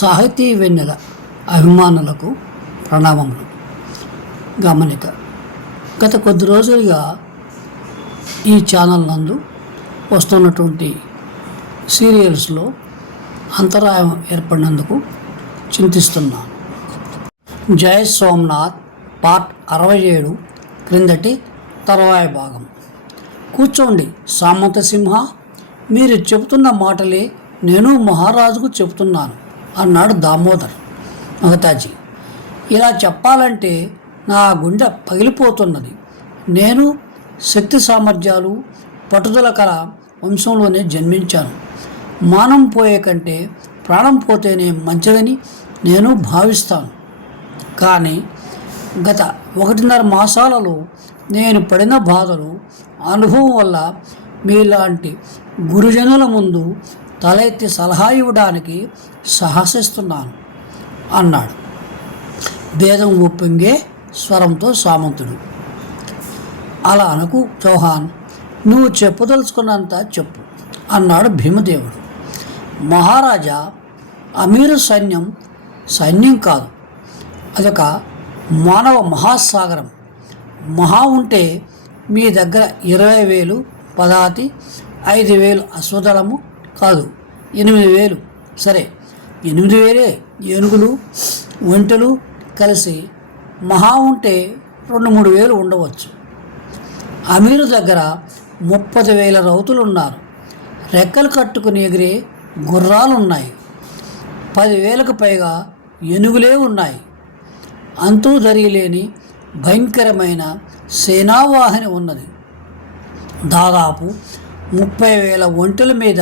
సాహితీ వెన్నెల అభిమానులకు ప్రణామములు. గమనిక గత కొద్ది రోజులుగా ఈ ఛానల్ నందు వస్తున్నటువంటి సీరియల్స్లో అంతరాయం ఏర్పడినందుకు చింతిస్తున్నాను. జయ సోమనాథ్ పార్ట్ అరవై ఏడు క్రిందటి తర్వాయి భాగం. కూర్చోండి సామంత సింహ మీరు చెబుతున్న మాటలే నేను మహారాజుకు చెబుతున్నాను. అన్నాడు దామోదర్ మగతాజీ ఇలా చెప్పాలంటే నా గుండె పగిలిపోతున్నది. నేను శక్తి సామర్థ్యాలు పట్టుదల కల వంశంలోనే జన్మించాను. మానం పోయే కంటే ప్రాణం పోతేనే మంచిదని నేను భావిస్తాను. కానీ గత ఒకటిన్నర మాసాలలో నేను పడిన బాధలు అనుభవం వల్ల మీలాంటి గురుజనుల ముందు తలెత్తి సలహా ఇవ్వడానికి సాహసిస్తున్నాను అన్నాడు. భేదం ఒప్పింగే స్వరంతో సామంతుడు. అలా అనకు చౌహాన్. నువ్వు చెప్పదలుచుకున్నంత చెప్పు అన్నాడు భీమదేవుడు. మహారాజా అమీరు సైన్యం సైన్యం కాదు. అదొక మానవ మహాసాగరం. మహా ఉంటే మీ దగ్గర ఇరవై వేలు పదాతి ఐదు వేలు అశ్వదళము కాదు ఎనిమిది వేలు. సరే ఎనిమిది వేలే ఏనుగులు ఒంటెలు కలిసి మహా ఉంటే రెండు మూడు వేలు ఉండవచ్చు. అమీరు దగ్గర ముప్పది వేల రౌతులు ఉన్నారు. రెక్కలు కట్టుకుని ఎగిరే గుర్రాలు ఉన్నాయి పదివేలకు పైగా ఏనుగులే ఉన్నాయి. అంతూ జరిగిలేని భయంకరమైన సేనావాహిని ఉన్నది. దాదాపు ముప్పై వేల ఒంటెల మీద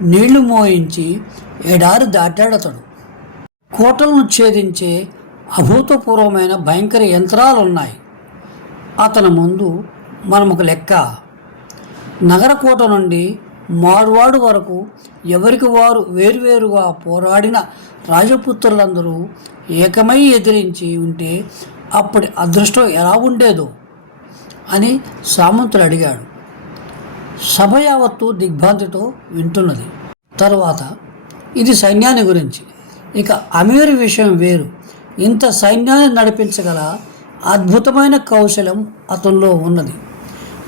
నీళ్ళు మోయించి ఎడారి దాటాడతడు. కోటలను ఛేదించే అభూతపూర్వమైన భయంకర యంత్రాలు ఉన్నాయి అతని ముందు మనముకు లెక్క. నగరకోట నుండి మార్వాడు వరకు ఎవరికి వారు వేరువేరుగా పోరాడిన రాజపుత్రులందరూ ఏకమై ఎదిరించి ఉంటే అప్పటి అదృష్టం ఎలా ఉండేదో అని సామంతుడు అడిగాడు. సభ యావత్తు దిగ్భ్రాంతితో వింటున్నది. తరువాత ఇది సైన్యాన్ని గురించి. ఇక అమీర్ విషయం వేరు. ఇంత సైన్యాన్ని నడిపించగల అద్భుతమైన కౌశలం అతనిలో ఉన్నది.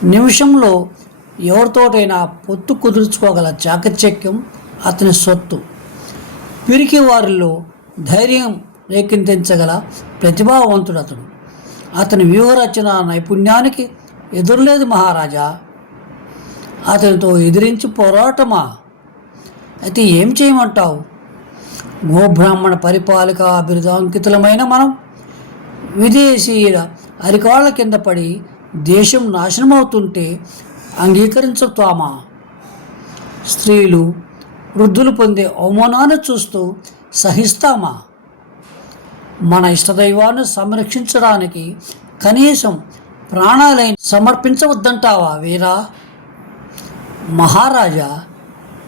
నిమిషంలో ఎవరితోటైనా పొత్తు కుదుర్చుకోగల చాకచక్యం అతని సొత్తు. పిరికి వారిలో ధైర్యం రేకెత్తించగల ప్రతిభావంతుడు అతను అతని వ్యూహరచన నైపుణ్యానికి ఎదురులేదు మహారాజా. అతనితో ఎదిరించి పోరాటమా? అయితే ఏం చేయమంటావు? గోబ్రాహ్మణ పరిపాలక బిరుదాంకితులమైన మనం విదేశీయుల అరికాళ్ళ కింద పడి దేశం నాశనం అవుతుంటే అంగీకరించుతామా స్త్రీలు వృద్ధులు పొందే అవమానాన్ని చూస్తూ సహిస్తామా? మన ఇష్టదైవాన్ని సంరక్షించడానికి కనీసం ప్రాణాలైన సమర్పించవద్దంటావా వీరా? మహారాజా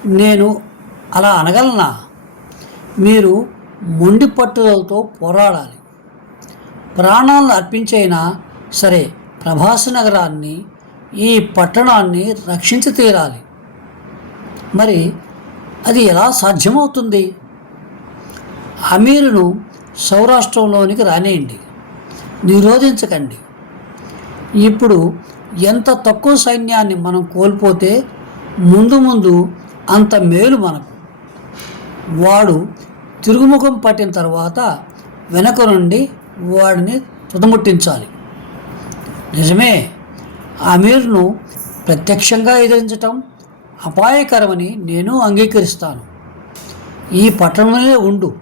నేను అలా అనగలనా? మీరు మొండి పట్టుదలతో పోరాడాలి. ప్రాణాలను అర్పించైనా సరే ప్రభాస నగరాన్ని ఈ పట్టణాన్ని రక్షించి తీరాలి. మరి అది ఎలా సాధ్యమవుతుంది? అమీరును సౌరాష్ట్రంలోనికి రానేయండి. నిరోధించకండి. ఇప్పుడు ఎంత తక్కువ సైన్యాన్ని మనం కోల్పోతే ముందు ముందు అంత మేలు మనకు. వాడు తిరుగుముఖం పట్టిన తర్వాత వెనక నుండి వాడిని తుదముట్టించాలి. నిజమే అమీర్ను ప్రత్యక్షంగా ఎదిరించటం అపాయకరమని నేను అంగీకరిస్తాను. ఈ పట్టణంలోనే ఉండు.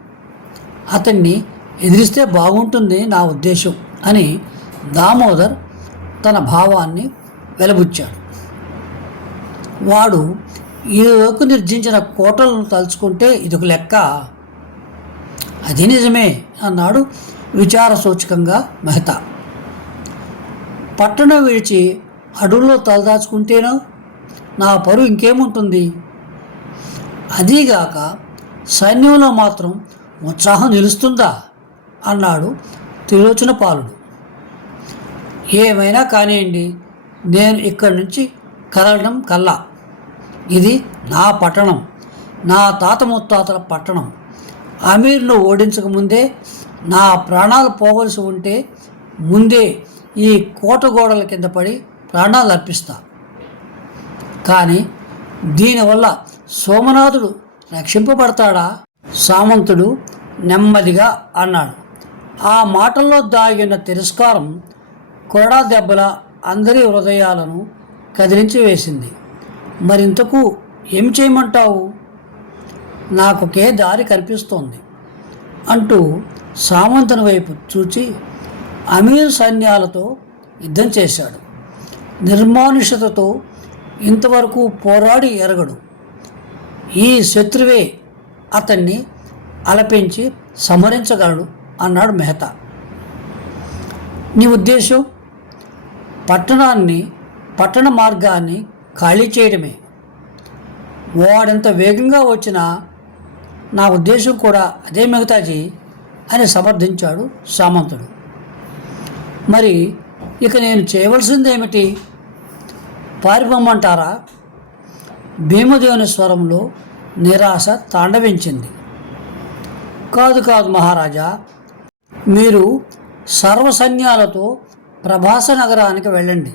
అతన్ని ఎదిరిస్తే బాగుంటుంది నా ఉద్దేశం అని దామోదర్ తన భావాన్ని వెలబుచ్చాడు. వాడు ఈరోజు నిర్జించిన కోటలను తలుచుకుంటే ఇదొక లెక్క. అది నిజమే అన్నాడు విచార సూచకంగా మెహతా. పట్టణం విడిచి అడవుల్లో తలదాచుకుంటేనో? నా పరువు ఇంకేముంటుంది? అదీగాక సైన్యంలో మాత్రం ఉత్సాహం నిలుస్తుందా? అన్నాడు త్రిలోచన పాలుడు ఏమైనా కానివ్వండి నేను ఇక్కడి నుంచి కదలడం కల్లా. ఇది నా పట్టణం. నా తాత ముత్తాతల పట్టణం. అమీర్ను ఓడించకముందే నా ప్రాణాలు పోవలసి ఉంటే ముందే ఈ కోట గోడల కింద పడి ప్రాణాలు అర్పిస్తా. కానీ దీనివల్ల సోమనాథుడు రక్షింపబడతాడా? సామంతుడు నెమ్మదిగా అన్నాడు. ఆ మాటల్లో దాగిన తిరస్కారం కొరడా దెబ్బల అందరి హృదయాలను కదిలించి వేసింది. మరింతకు ఏం చేయమంటావు? నాకొకే దారి కనిపిస్తోంది అంటూ సామంతుని వైపు చూచి అమీర్ సైన్యాలతో యుద్ధం చేశాడు. నిర్మానుషతతో ఇంతవరకు పోరాడి ఎరగడు. ఈ శత్రువే అతన్ని అలపించి సంహరించగలడు అన్నాడు మెహతా. నీ ఉద్దేశం పట్టణాన్ని పట్టణ మార్గాన్ని ఖాళీ చేయడమే. వాడంత వేగంగా వచ్చినా నా ఉద్దేశం కూడా అదే మిగతాజీ అని సమర్థించాడు సామంతుడు. మరి ఇక నేను చేయవలసిందేమిటి? పారిపోమ్మంటారా భీమదేవుని స్వరంలో నిరాశ తాండవించింది. కాదు కాదు మహారాజా మీరు సర్వసైన్యాలతో ప్రభాస నగరానికి వెళ్ళండి.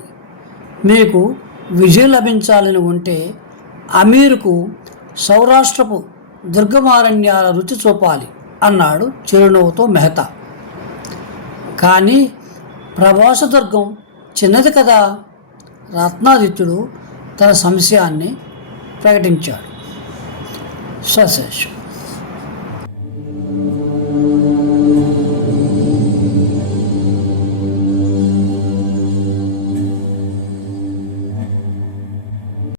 మీకు విజయం లభించాలని ఉంటే అమీర్కు సౌరాష్ట్రపు దుర్గమారణ్యాల రుచి చూపాలి అన్నాడు చిరునవ్వుతో మెహతా. కానీ ప్రభాస దుర్గం చిన్నది కదా? రత్నాదిత్యుడు తన సంశయాన్ని ప్రకటించాడు. సశేషం.